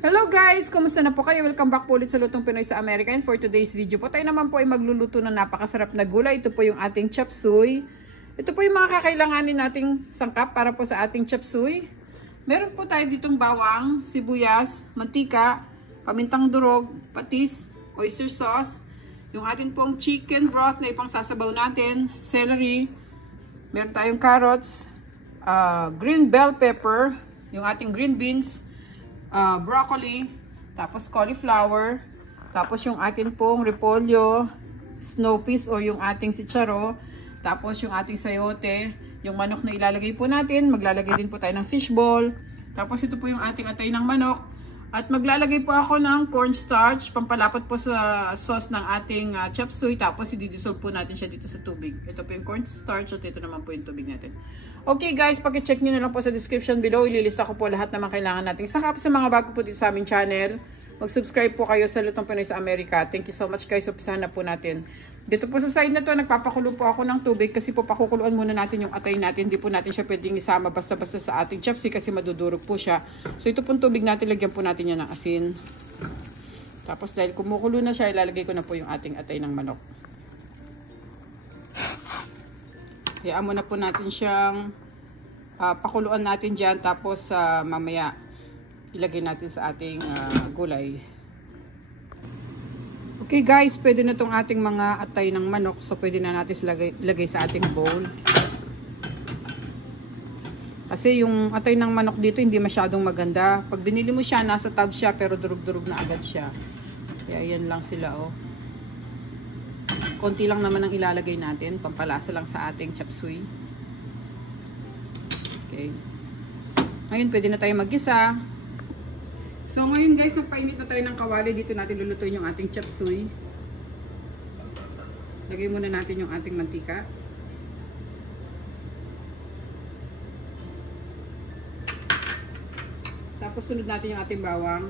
Hello guys! Kumusta na po kayo? Welcome back po ulit sa Lutong Pinoy sa Amerika. And for today's video po, tayo naman po ay magluluto ng napakasarap na gulay. Ito po yung ating chop suey. Ito po yung mga kakailanganin nating sangkap para po sa ating chop suey. Meron po tayo ditong bawang, sibuyas, mantika, pamintang durog, patis, oyster sauce, yung ating pong chicken broth na ipang sasabaw natin, celery, meron tayong carrots, green bell pepper, yung ating green beans, broccoli, tapos cauliflower, tapos yung atin pong repolyo, snow peas o yung ating sicharo, tapos yung ating sayote, yung manok na ilalagay po natin, maglalagay din po tayo ng fishball, tapos ito po yung ating atay ng manok, at maglalagay po ako ng cornstarch, pampalapot po sa sauce ng ating chop suey, tapos i-dissolve po natin siya dito sa tubig. Ito po yung cornstarch at ito naman po yung tubig natin. Okay guys, paki-check nyo na lang po sa description below. Ililista ko po lahat naman kailangan nating sangkap. Sa mga bago po dito sa aming channel, mag-subscribe po kayo sa Lutong Pinoy sa Amerika. Thank you so much guys. Umpisahan na po natin. Dito po sa side na to, nagpapakulo po ako ng tubig kasi po pakukuluan muna natin yung atay natin. Hindi po natin siya pwedeng isama basta-basta sa ating chop suey kasi madudurog po siya. So ito pong tubig natin, lagyan po natin yan ng asin. Tapos dahil kumukulo na siya, ilalagay ko na po yung ating atay ng manok. Hayaan muna po natin siyang pakuluan natin dyan. Tapos mamaya ilagay natin sa ating gulay. Okay guys, pwede na itong ating mga atay ng manok. So pwede na natin ilagay sa ating bowl. Kasi yung atay ng manok dito hindi masyadong maganda. Pag binili mo siya, nasa tub siya pero durug-durug na agad siya. Kaya yan lang sila oh. Konti lang naman ang ilalagay natin. Pampalasa lang sa ating chop suey. Okay. Ngayon pwede na tayo mag-gisa. So ngayon guys, nagpainit na tayo ng kawali. Dito natin lulutuin yung ating chop suey. Lagay muna natin yung ating mantika. Tapos sunod natin yung ating bawang.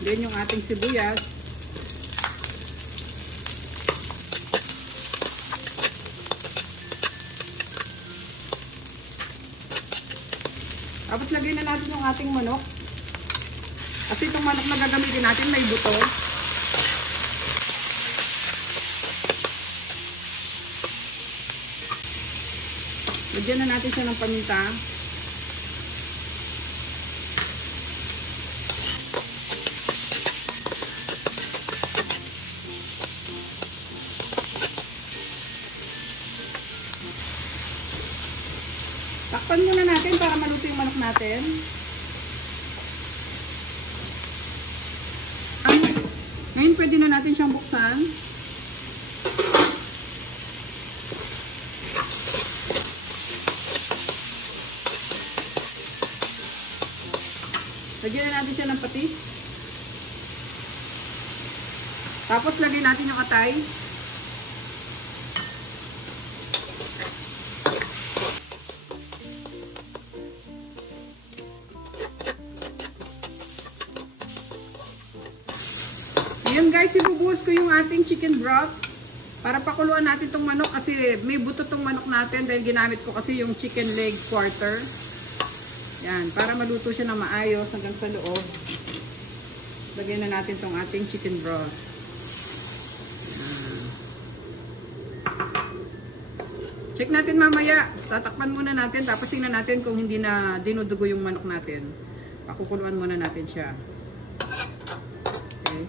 Then yung ating sibuyas. Tapos lagay na natin yung ating manok. Kasi itong manok na gagamitin natin may buto. Lagyan na natin siya ng paminta. Takpan muna natin para maluto yung manok natin. Ngayon pwede na natin siyang buksan. Lagyan na natin siya ng patis. Tapos lagyan natin yung atay. Ayan guys, ibubuhos ko yung ating chicken broth para pakuluan natin itong manok kasi may buto itong manok natin dahil ginamit ko kasi yung chicken leg quarter. Yan, para maluto siya na maayos hanggang sa loob. Lagyan na natin itong ating chicken broth. Yan. Check natin mamaya. Tatakpan muna natin tapos tingnan natin kung hindi na dinudugo yung manok natin. Pakukuluan muna natin siya. Okay.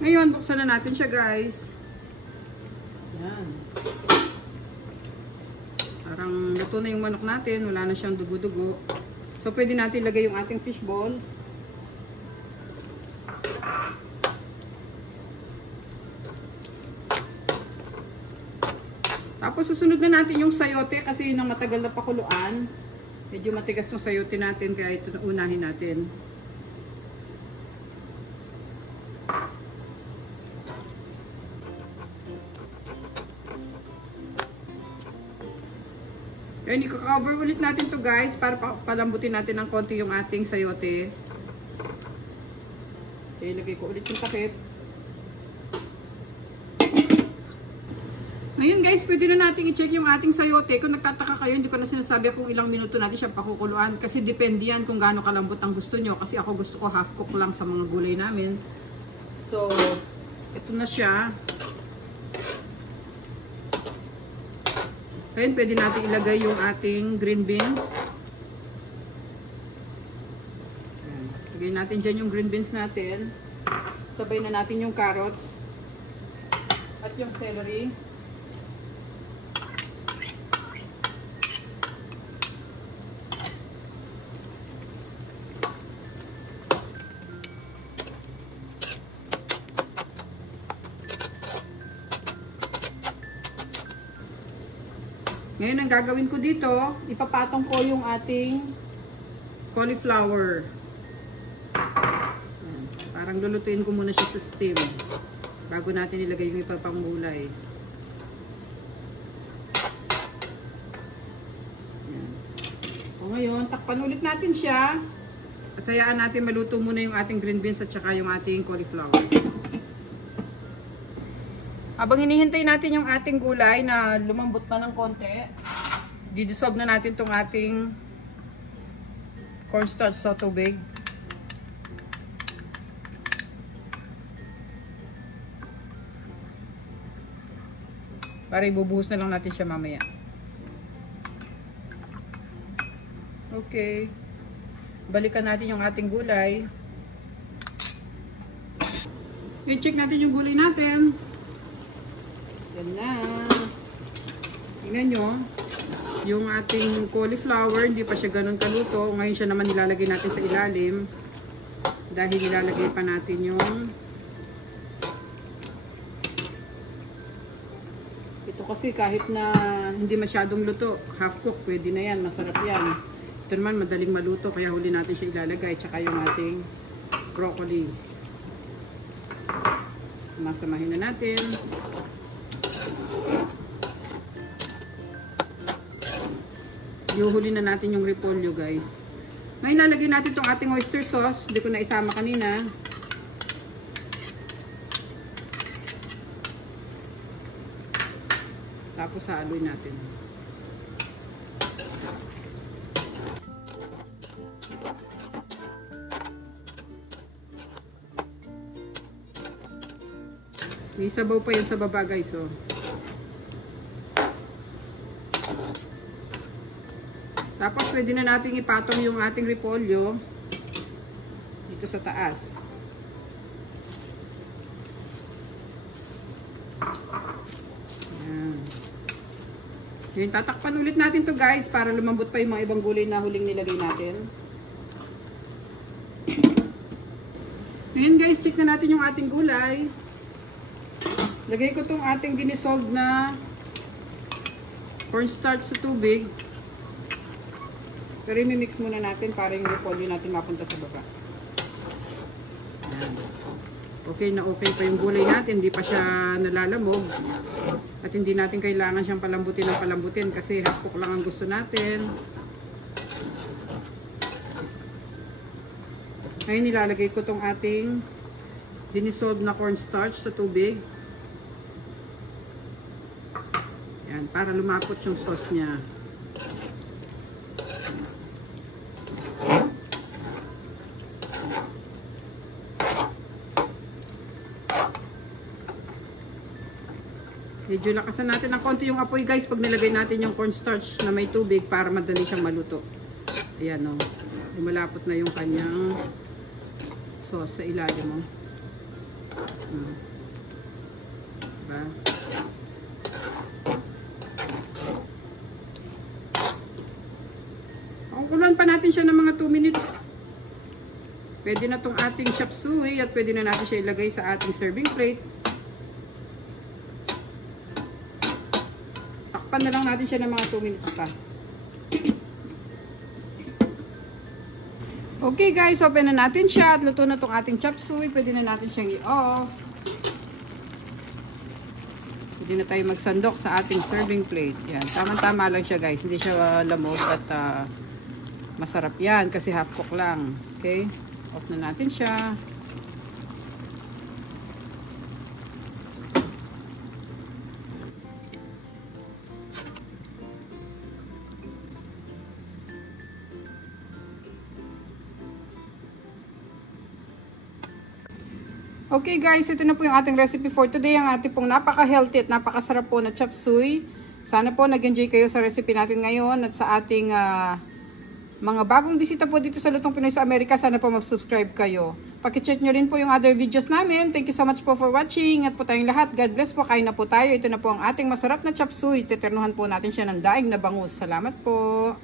Ngayon, buksan na natin siya guys. Yan. Parang luto na yung manok natin. Wala na siyang dugo-dugo. So, pwede natin ilagay yung ating fishball. Tapos, susunod na natin yung sayote kasi yun ang matagal na pakuluan. Medyo matigas yung sayote natin kaya ito na unahin natin. Ayun, i-cover ulit natin to guys para palambutin natin ng konti yung ating sayote. Okay, lagay ko ulit yung takip. Ngayon guys, pwede na natin i-check yung ating sayote. Kung nagtataka kayo, hindi ko na sinasabi kung ilang minuto natin siya pakukuluan. Kasi depende yan kung gaano kalambot ang gusto nyo. Kasi ako gusto ko half cook lang sa mga gulay namin. So, ito na siya. Ngayon, pwede natin ilagay yung ating green beans. Lagay natin dyan yung green beans natin. Sabay na natin yung carrots. At yung celery. Ngayon, ang gagawin ko dito, ipapatong ko yung ating cauliflower. Ayan. Parang lulutuin ko muna siya sa steam bago natin ilagay yung ipapangulay. Ayan. O ngayon, takpan ulit natin siya at hayaan natin maluto muna yung ating green beans at saka yung ating cauliflower. Habang hinihintay natin yung ating gulay na lumambot pa ng konti, didissolve na natin tong ating cornstarch sa tubig. Para ibubuhos na lang natin siya mamaya. Okay. Balikan natin yung ating gulay. I-check natin yung gulay natin. Yan na. Tingnan nyo. Yung ating cauliflower, hindi pa siya ganun kaluto. Ngayon siya naman nilalagay natin sa ilalim. Dahil nilalagay pa natin yung ito kasi kahit na hindi masyadong luto, half cook, pwede na yan. Masarap yan. Ito naman madaling maluto, kaya huli natin siya ilalagay. Tsaka yung ating broccoli. Masamahin na natin. Yuhuli na natin yung repolyo guys. Ngayon lalagay natin itong ating oyster sauce. Hindi ko na isama kanina. Tapos haluin natin. May sabaw pa yan sa baba guys. Oh. Tapos pwede na natin ipatong yung ating repolyo dito sa taas. Ayan. Yung tatakpan ulit natin to guys para lumambot pa yung mga ibang gulay na huling nilagay natin. Ngayon guys, check na natin yung ating gulay. Lagay ko tong ating dinisolve na cornstarch sa tubig. Pero i-mix muna natin para yung repolyo natin mapunta sa baba. Ayan. Okay na okay pa yung gulay natin. Hindi pa siya nalalamog. At hindi natin kailangan siyang palambutin ng palambutin kasi half cook lang ang gusto natin. Ngayon nilalagay ko tong ating dinisolve na cornstarch sa tubig. Ayan, para lumapot yung sauce niya. Medyo lakasan natin ng konti yung apoy guys pag nilagay natin yung cornstarch na may tubig para madali siyang maluto. Ayan o. Lumalapot na yung kanyang sauce sa ilalim mo. Diba? Kukuluan pa natin siya ng mga 2 minutes. Pwede na tong ating chop suey at pwede na natin siya ilagay sa ating serving plate. Takpan na lang natin siya ng mga 2 minutes pa. Okay guys, open na natin siya at luto na tong ating chop suey. Pwede na natin siyang i-off. Pwede na tayo magsandok sa ating serving plate. Yan, tama-tama lang siya guys. Hindi siya lamog at masarap yan kasi half cook lang. Okay? Off na natin siya. Okay guys, ito na po yung ating recipe for today. Ang ating pong napaka-healthy at napakasarap po na chop suey. Sana po nag-enjoy kayo sa recipe natin ngayon at sa ating mga bagong bisita po dito sa Lutong Pinoy sa Amerika. Sana po mag-subscribe kayo. Paki-check nyo rin po yung other videos namin. Thank you so much po for watching. At po tayong lahat. God bless po. Kain na po tayo. Ito na po ang ating masarap na chop suey. Teternuhan po natin siya ng daing na bangus. Salamat po.